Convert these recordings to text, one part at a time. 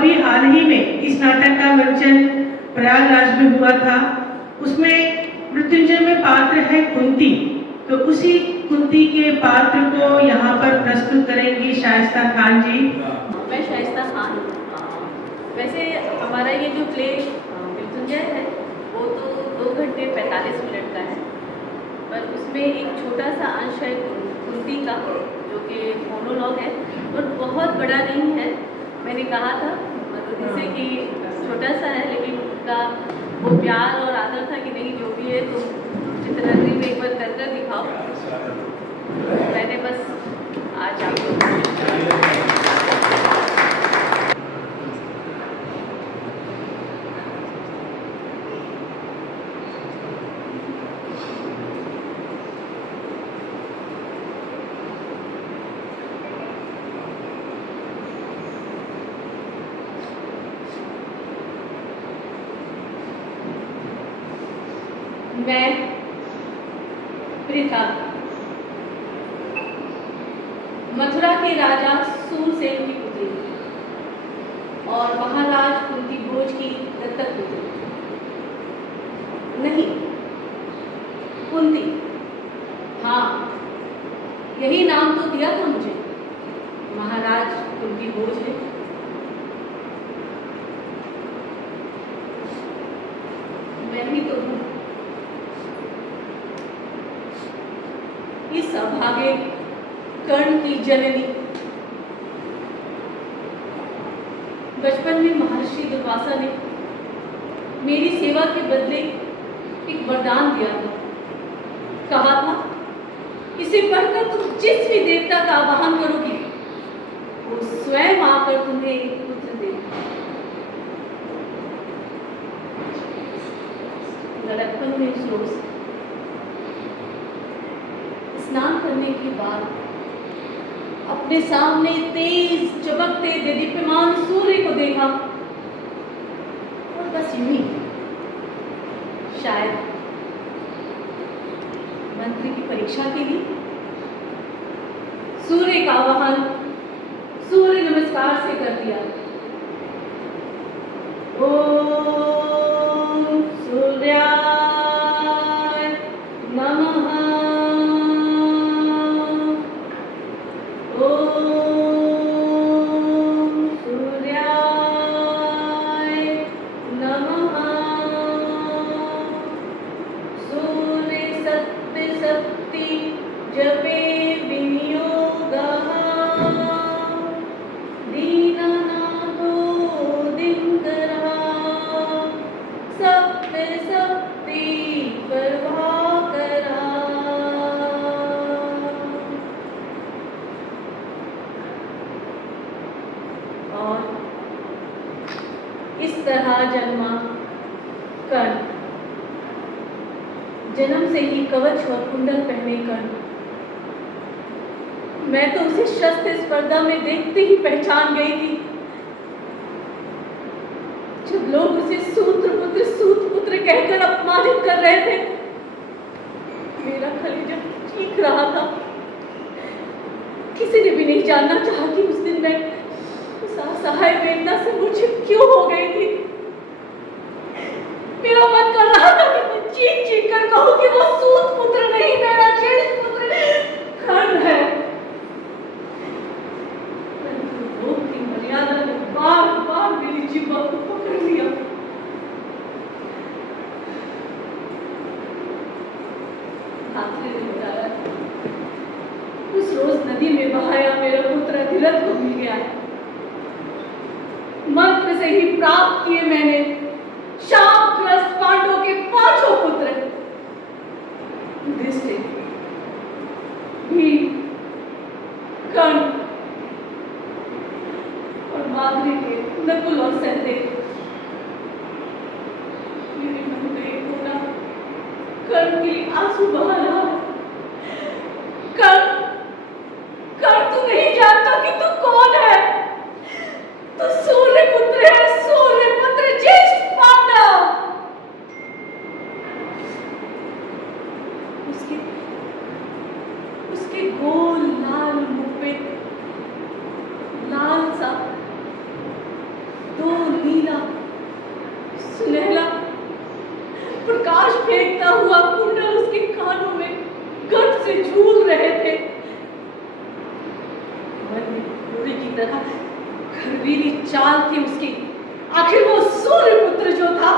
अभी हाल ही में इस नाटक का मंचन प्रयागराज में हुआ था, उसमें मृत्युंजय में पात्र है कुंती। तो उसी कुंती के पात्र को यहाँ पर प्रस्तुत करेंगी शाइस्ता खान जी। मैं शाइस्ता खान। वैसे हमारा ये जो प्ले मृत्युंजय है वो तो 2 घंटे 45 मिनट का है, पर उसमें एक छोटा सा अंश है कुंती का जो कि मोनोलॉग है और बहुत बड़ा नहीं है। मैंने कहा था मधुरी से कि छोटा सा है, लेकिन उनका वो प्यार और आदर था कि नहीं जो भी है तो चित्रनगरी में एक बार कर दिखाओ। मैंने बस आज आपको मैं प्रीता मथुरा के राजा सूरसेन की पुत्री और महाराज कुंती भोज की दत्तक पुत्री। नहीं, कुंती, हाँ यही नाम तो दिया था मुझे महाराज कुंती भोज ने। मैं ही तो हूँ इस अभागे कर्ण की जननी। बचपन में महर्षि दुर्वासा ने मेरी सेवा के बदले एक वरदान दिया था। कहा था इसे पढ़कर तुम जिस भी देवता का आवाहन करोगी वो स्वयं आकर तुम्हें एक पुत्र देगा। लड़कपन में इस रोज स्नान करने के बाद अपने सामने तेज चमकते दीप्यमान सूर्य को देखा और बस यूं ही शायद मंत्री की परीक्षा के लिए सूर्य का आवाहन सूर्य नमस्कार से कर दिया। ओम सूर्याय नमः। इस तरह जन्मा कर्ण, जन्म से ही कवच और कुंडल पहने कर्ण। मैं तो उसे शस्त्र स्पर्धा में देखते ही पहचान गई थी। जब लोग उसे सूत पुत्र कहकर अपमानित कर रहे थे, मेरा कलेजा चीख रहा था। किसी ने भी नहीं जानना चाहा कि उस दिन मैं उस असहाय वेदना से मूर्छित क्यों हो गई थी। मेरा मन कर रहा था कि मैं चीख कर कहूं कि वो सूत पुत्र नहीं, मेरा ज्येष्ठ पुत्र कर्ण है। लोग की मर्यादा ने बार बार मेरी जीवा को पकड़ लिया। आखिरी दिन बताया उस रोज नदी में बहाया मेरा पुत्र अधिरथ को मिल गया है। मंत्र से ही प्राप्त किए मैंने शापग्रस्त पांडवों के 5 पुत्र, युधिष्ठिर, भीम, कर्ण और माद्री के नकुल और सहदेव। मेरे मन में एक होना कर्ण के लिए आंसू बहा रहा है। कर्ण, तू नहीं जानता कि तू कौन है। तू सूर्य पुत्र है, सूर्य पुत्र, ज्येष्ठ पांडव। उसके गोल लाल मुख पे लाल सा लोमड़ी की तरह खरवीली चाल थी उसकी। आखिर वो सूर्यपुत्र जो था,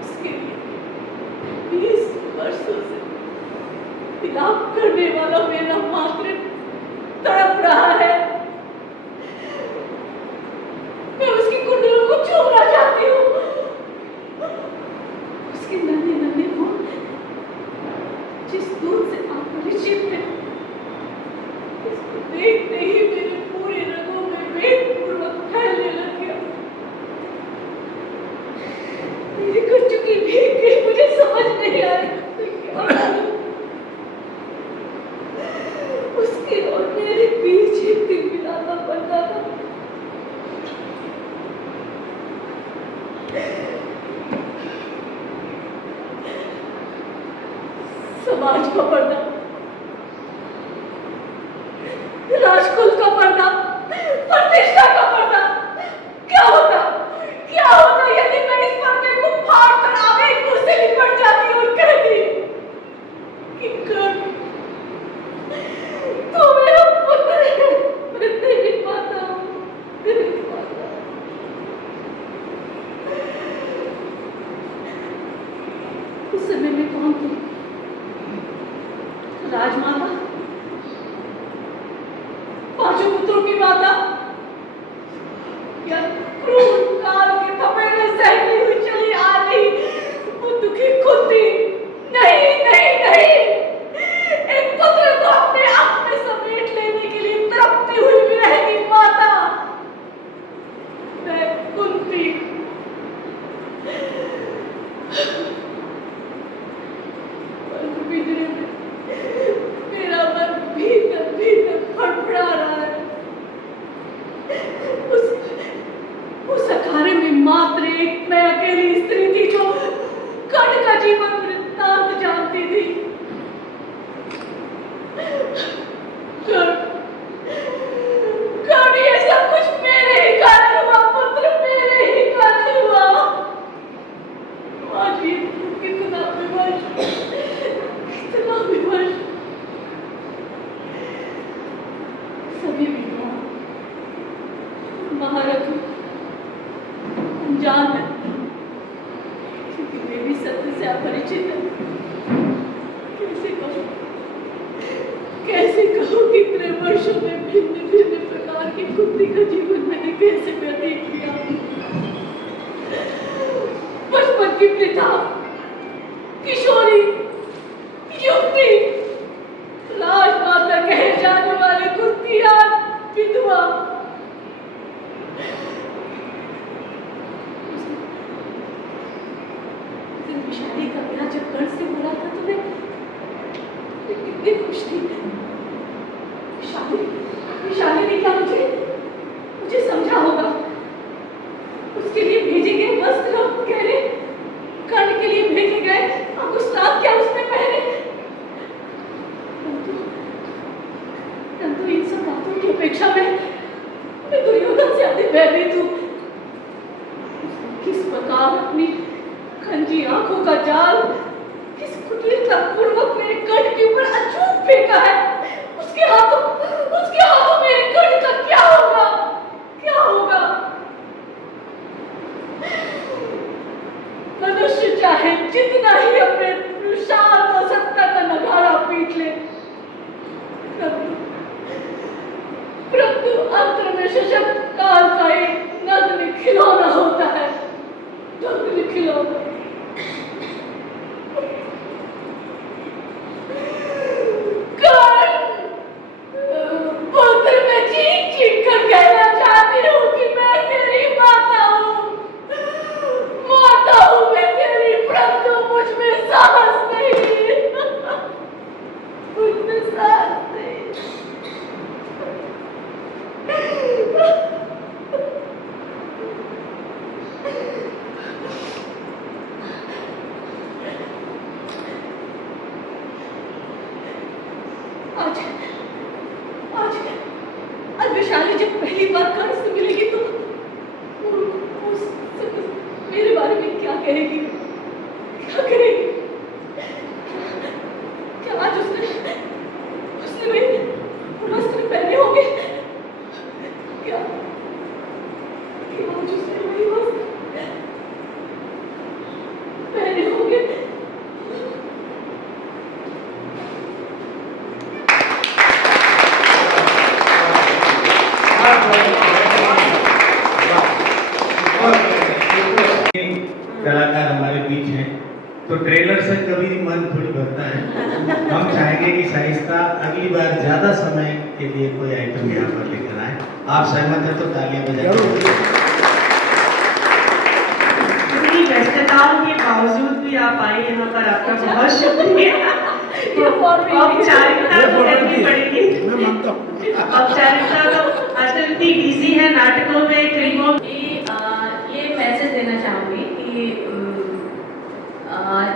उसके 20 वर्षों से विलाप करने वाला मेरा मातृ तड़प रहा है। मैं उसकी कुंडलों को चूमना चाहती हूँ, उसके नन्हे नन्हे होंठ जिस दूध से आप परिचित हैं, इसको देखते ही मेरे पूरे रगों में वेगपूर्वक फैलने लग गया। मेरी कुछ चुकी भीग गई, मुझे समझ नहीं आ रही उसके और मेरे बीच एक दिन मिलाना पड़ता था। समाज का पर्दा, राजकुल का पर्दा, प्रतिष्ठा का पर्दा, क्या होता यदि मैं इस पर्दे को फाड़ कर आवेग से लिपट जाती और कहती कि कर्ण तू मेरा पुत्र है, मैं तेरी माता हूं, तेरी माता। उस समय में कौन थी? राजमाता, पांचों पुत्रों की माता, या क्रूर काल के थपेड़े सहती हुई चली आ रही वो दुखी कुंती? नहीं नहीं नहीं, एक पुत्र को अपने आप में समेट लेने के लिए तड़पती हुई विरह की माता, मैं कुंती। मेरा मन भीतर भीतर फड़फड़ा रहा है। उस अखाड़े में मात्र एक मैं अकेली स्त्री थी जो कर्ण का जीवन वृत्तांत जानती थी। कर्ण, ये सब कुछ मेरे ही कारण हुआ पुत्र, मेरे ही कारण हुआ। आज ये कितना विवश, कितना विवश। सभी विद्वान, महारथी अनजान है, क्योंकि वे भी सत्य से अपरिचित है। कैसे कहो कितने वर्षों में भिन्न भिन्न प्रकार की कुंती का जीवन मैंने कैसे व्यतीत किया। बचपन की प्रथा, किशोरी, युवती, राजमाता कहे जाने वाले कुंतिया, विधवा। विशाली का ब्याह जब कर्ण से बोला था तो मैं कितनी खुश थी। विशाली ने क्या मुझे समझा होगा। उसके लिए भेजे गए वस्त्र और गहने, कर्ण के लिए भेजे गए अंगुष्ठान क्या उसने पहने। परंतु इन सब बातों की अपेक्षा में मैं दुर्योधन से अधिक भयभीत हूँ। किस प्रकार अपनी खंजी आंखों का जाल, किस कुटिलता पूर्वक मेरे कर्ण के ऊपर अचूक फेंका है। उसके हाथों मेरे कर्ण का क्या होगा, क्या होगा। मनुष्य चाहे जितना ही अपने पुरुषार्थ और सत्ता का नगाड़ा पीट ले, परंतु अंतर में सशक्त काल का एक नग्न खिलौना होता है, नग्न खिलौना। पुत्र, मैं चीख चीख कर कहना चाहती हूँ कि मैं तेरी माता हूँ, माता हूँ मैं तेरी, परंतु मुझ में साहस नहीं, मुझ में साहस नहीं। आज विशाली जब पहली बार कर्ण से मिलेगी तो मेरे बारे में क्या कहेगी, क्या कहेगी। क्या आज उसने तो ट्रेलर से कभी मन थोड़ी भरता है। हम चाहेंगे कि शाइस्ता अगली बार ज़्यादा समय के लिए कोई आइटम यहाँ पर लेकर आए। आप सहमत हैं तो तालियां बजाइए। इतनी व्यस्तताओं के बावजूद भी आप आए यहाँ पर, आपका बहुत शुक्रिया। औपचारिकता तो करनी पड़ेगी। मैं मानता हूँ। औपचारिकता तो आजकल इतनी बिजी है नाटकों में, फिल्मों में। ये मैसेज देना चाहूँगी कि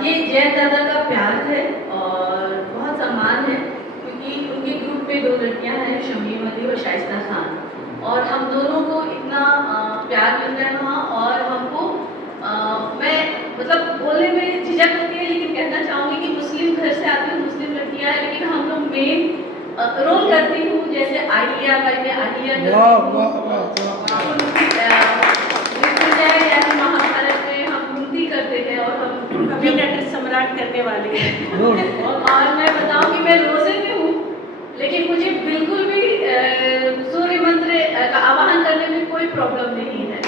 ये जय दादा का प्यार है और बहुत सम्मान है, क्योंकि उनके ग्रुप में 2 लड़कियां हैं, शमीम अली और शाइस्ता खान, और हम दोनों को इतना प्यार मिल रहा है वहाँ। और हमको मैं मतलब बोलने में झिझक होती है, लेकिन कहना चाहूँगी कि मुस्लिम घर से आती हूँ, मुस्लिम लड़कियाँ हैं, लेकिन हम लोग मेन रोल करती हूँ। जैसे आहिया भाई ने आहिया महाभारत में हम कुंती करते हैं, और हम अभी नट सम्राट करने वाले हैं। और मैं बताऊं कि मैं रोजे में हूँ, लेकिन मुझे बिल्कुल भी सूर्य मंत्र का आवाहन करने में कोई प्रॉब्लम नहीं है।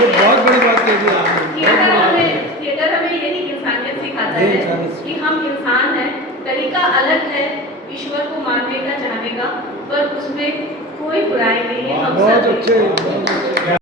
ये बहुत बड़ी बात कह दी आपने। थिएटर हमें यही इंसानियत सिखाता है कि हम इंसान हैं, तरीका अलग है ईश्वर को मानने का, चाहने का, पर उसमें कोई बुराई नहीं है। हम बहुत सब अच्छे